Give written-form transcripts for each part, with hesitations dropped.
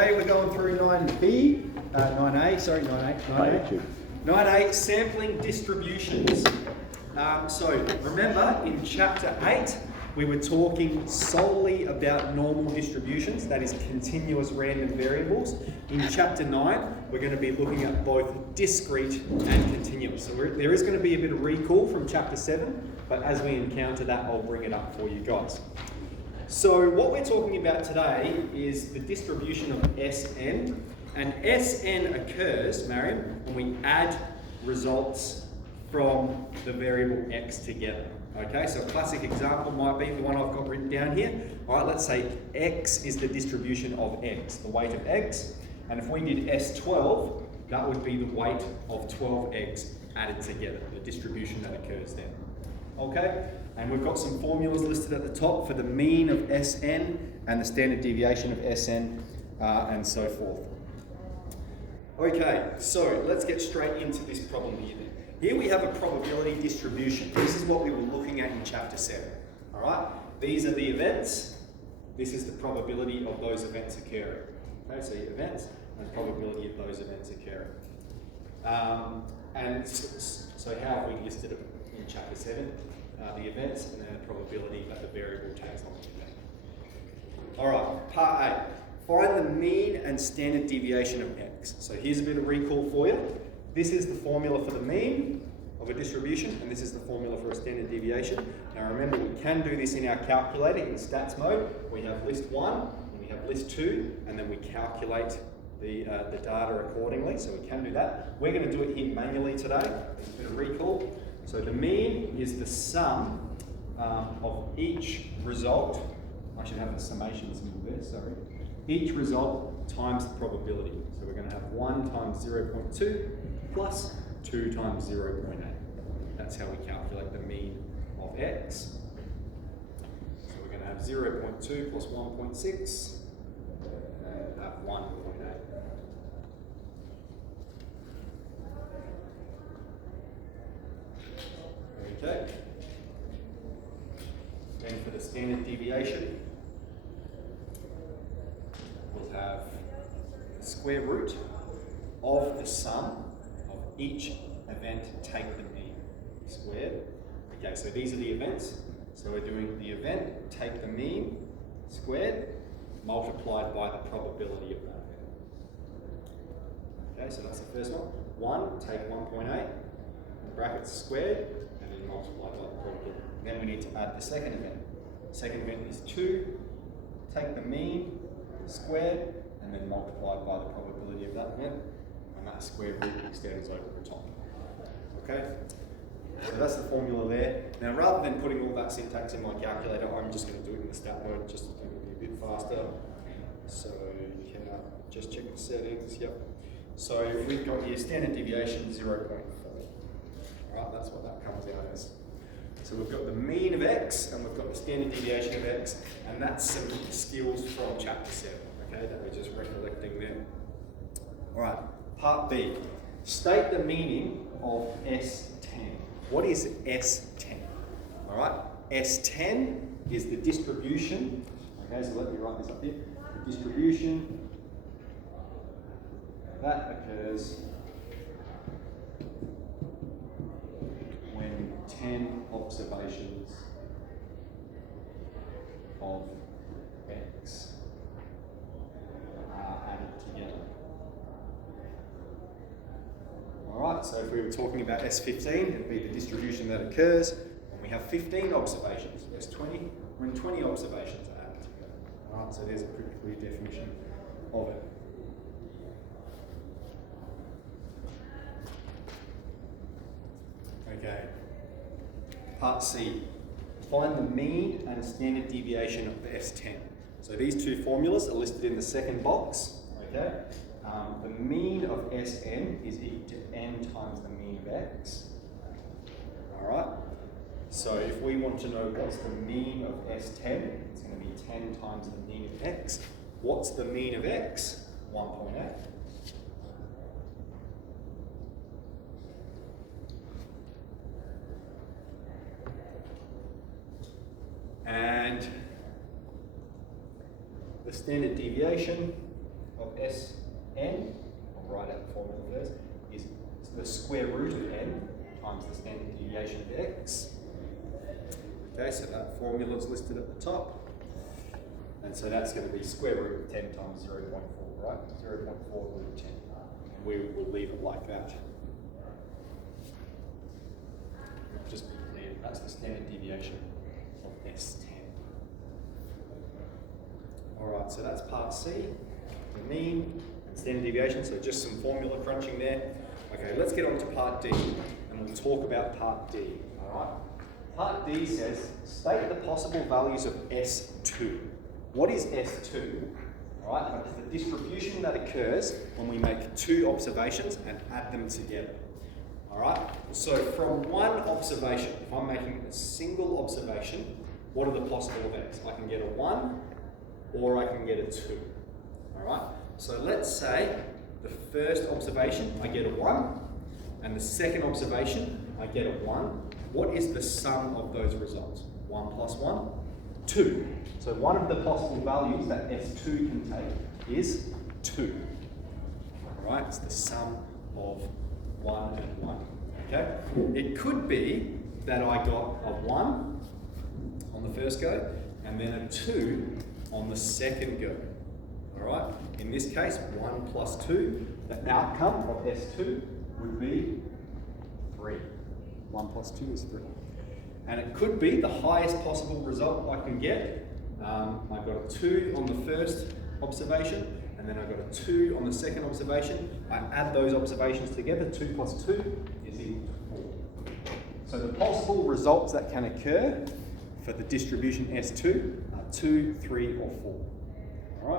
Today we're going through 9A, sampling distributions. So remember, in chapter 8, we were talking solely about normal distributions, that is continuous random variables. In chapter 9, we're going to be looking at both discrete and continuous. So there is going to be a bit of recall from chapter 7, but as we encounter that, I'll bring it up for you guys. So what we're talking about today is the distribution of Sn, and Sn occurs, Mariam, when we add results from the variable x together. Okay, so a classic example might be the one I've got written down here. All right, let's say x is the distribution of x, the weight of x, and if we did S12, that would be the weight of 12 eggs added together, the distribution that occurs there. Okay, and we've got some formulas listed at the top for the mean of Sn and the standard deviation of Sn and so forth. Okay, so let's get straight into this problem here then. Here we have a probability distribution. This is what we were looking at in chapter 7. All right, these are the events. This is the probability of those events occurring. Okay, so events and probability of those events occurring. And so how have we listed it in chapter 7? The events and then the probability that the variable takes on the event. All right, part A. Find the mean and standard deviation of x. So here's a bit of recall for you. This is the formula for the mean of a distribution, and this is the formula for a standard deviation. Now remember, we can do this in our calculator in stats mode. We have list 1, and we have list 2, and then we calculate the data accordingly, so we can do that. We're going to do it here manually today. There's a bit of recall. So the mean is the sum of each result. I should have the summation symbol there, sorry. Each result times the probability. So we're going to have 1 times 0.2 plus 2 times 0.8. That's how we calculate the mean of x. So we're going to have 0.2 plus 1.6 and have 1.8. Okay. Then for the standard deviation, we'll have the square root of the sum of each event take the mean squared. Okay, so these are the events. So we're doing the event take the mean squared multiplied by the probability of that event. Okay, so that's the first one. 1, take 1.8, brackets squared, and then multiply by the probability. Then we need to add the second event. The second event is 2, take the mean squared, and then multiplied by the probability of that event, and that square root extends over the top. Okay? So that's the formula there. Now rather than putting all that syntax in my calculator, I'm just going to do it in the stat mode just to make it be a bit faster. So you can just check the settings, yep. So we've got here standard deviation 0.4. Right, that's what that comes out as. So we've got the mean of x and we've got the standard deviation of x, and that's some skills from chapter 7, okay, that we're just recollecting there. Alright, part B. State the meaning of S10. What is S10? Alright, S10 is the distribution, okay, so let me write this up here. The distribution that occurs when 10 observations of x are added together. Alright, so if we were talking about S15, it would be the distribution that occurs when we have 15 observations. S20, when 20 observations are added together. Alright, so there's a pretty clear definition of it. Okay. Part C. Find the mean and standard deviation of S10. So these two formulas are listed in the second box. Okay. The mean of Sn is equal to n times the mean of x. All right. So if we want to know what's the mean of S10, it's going to be 10 times the mean of x. What's the mean of x? 1.8. And the standard deviation of Sn, I'll write out the formula first, is the square root of n times the standard deviation of x. Okay, so that formula is listed at the top. And so that's going to be square root of 10 times 0.4, right? 0.4 root of 10. And we will leave it like that. Just be clear, that's the standard deviation of S10. Alright, so that's part C, the mean and standard deviation, so just some formula crunching there. Okay, let's get on to part D, and we'll talk about part D, alright? Part D says, state the possible values of S2. What is S2? Alright, it's the distribution that occurs when we make two observations and add them together. Alright, so from one observation, if I'm making a single observation, what are the possible events? I can get a 1 or I can get a 2. Alright, so let's say the first observation I get a 1 and the second observation I get a 1. What is the sum of those results? 1 plus 1? 2. So one of the possible values that S2 can take is 2. Alright, it's the sum of 1 and 1. Okay? It could be that I got a 1 on the first go and then a 2 on the second go. Alright? In this case, 1 plus 2, the outcome of S2 would be 3. 1 plus 2 is 3. And it could be the highest possible result I can get. I got a 2 on the first observation, and then I got a 2 on the second observation. I add those observations together, 2 plus 2 is equal to 4. So the possible results that can occur for the distribution S2 are 2, 3, or 4. All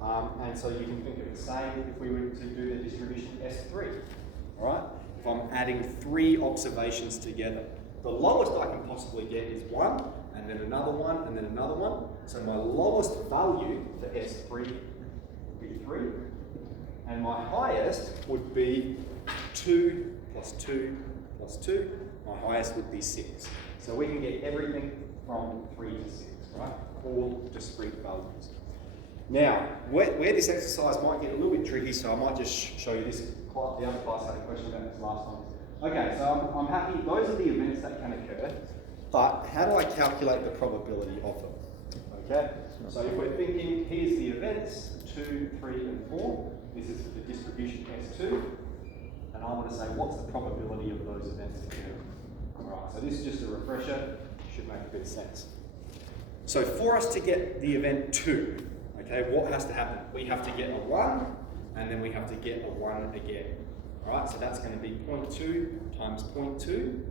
right? And so you can think of the same if we were to do the distribution S3. All right? If I'm adding 3 observations together, the lowest I can possibly get is 1, and then another 1, and then another 1. So my lowest value for S3 would be 3, and my highest would be 2 plus 2 plus 2. My highest would be 6. So we can get everything from 3 to 6, right? All discrete values. Now, where this exercise might get a little bit tricky, so I might just show you this. The other class had a question about this last time. Okay, so I'm happy, those are the events that can occur, but how do I calculate the probability of them? Okay, so if we're thinking, here's the events, 2, 3, and 4, this is for the distribution S2, and I want to say, what's the probability of those events occurring? Alright, so this is just a refresher, should make a bit of sense. So for us to get the event 2, okay, what has to happen? We have to get a 1, and then we have to get a 1 again. Alright, so that's going to be 0.2 times 0.2.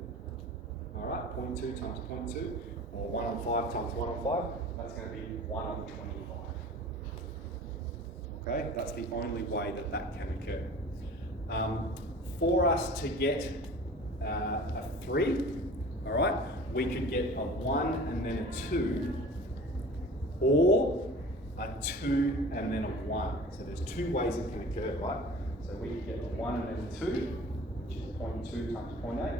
Alright, 0.2 times 0.2, or 1 on 5 times 1 on 5. That's going to be 1 on 25. Okay, that's the only way that that can occur. For us to get a 3, alright, we could get a 1 and then a 2, or a 2 and then a 1. So there's 2 ways it can occur, right? So we could get a 1 and then a 2, which is 0.2 times 0.8.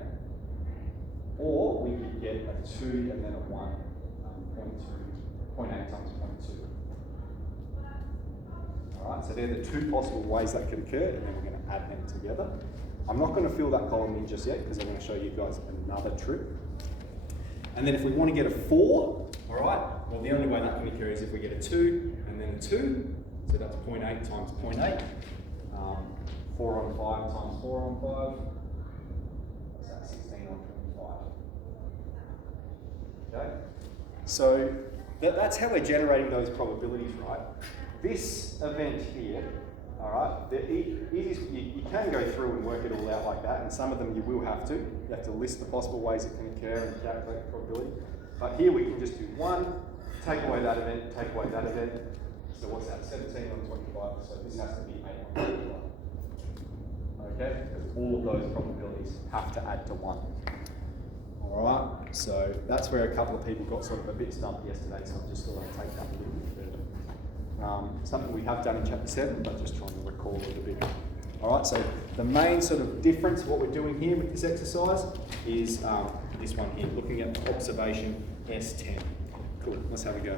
Or we could get a 2 and then a 1, 0.8 times 0.2. Alright, so they're the 2 possible ways that could occur, and then we're going to add them together. I'm not going to fill that column in just yet because I'm going to show you guys another trick. And then if we want to get a 4, alright, well the only way that can occur is if we get a 2 and then a 2, so that's 0.8 times 0.8. 4 on 5 times 4 on 5, what's that, 16 on 25. Okay, so that's how we're generating those probabilities, right? This event here, all right, you can go through and work it all out like that, and some of them you will have to. You have to list the possible ways it can occur and calculate the probability. But here we can just do 1, take away that event, take away that event. So what's that, 17 on 25, so this has to be 8 on 25. Okay, because all of those probabilities have to add to 1. Alright, so that's where a couple of people got sort of a bit stumped yesterday, so I just thought I'd take that a little bit further. Something we have done in chapter 7, but just trying to recall it a bit. Alright, so the main sort of difference, what we're doing here with this exercise, is this one here, looking at observation S10. Cool, let's have a go.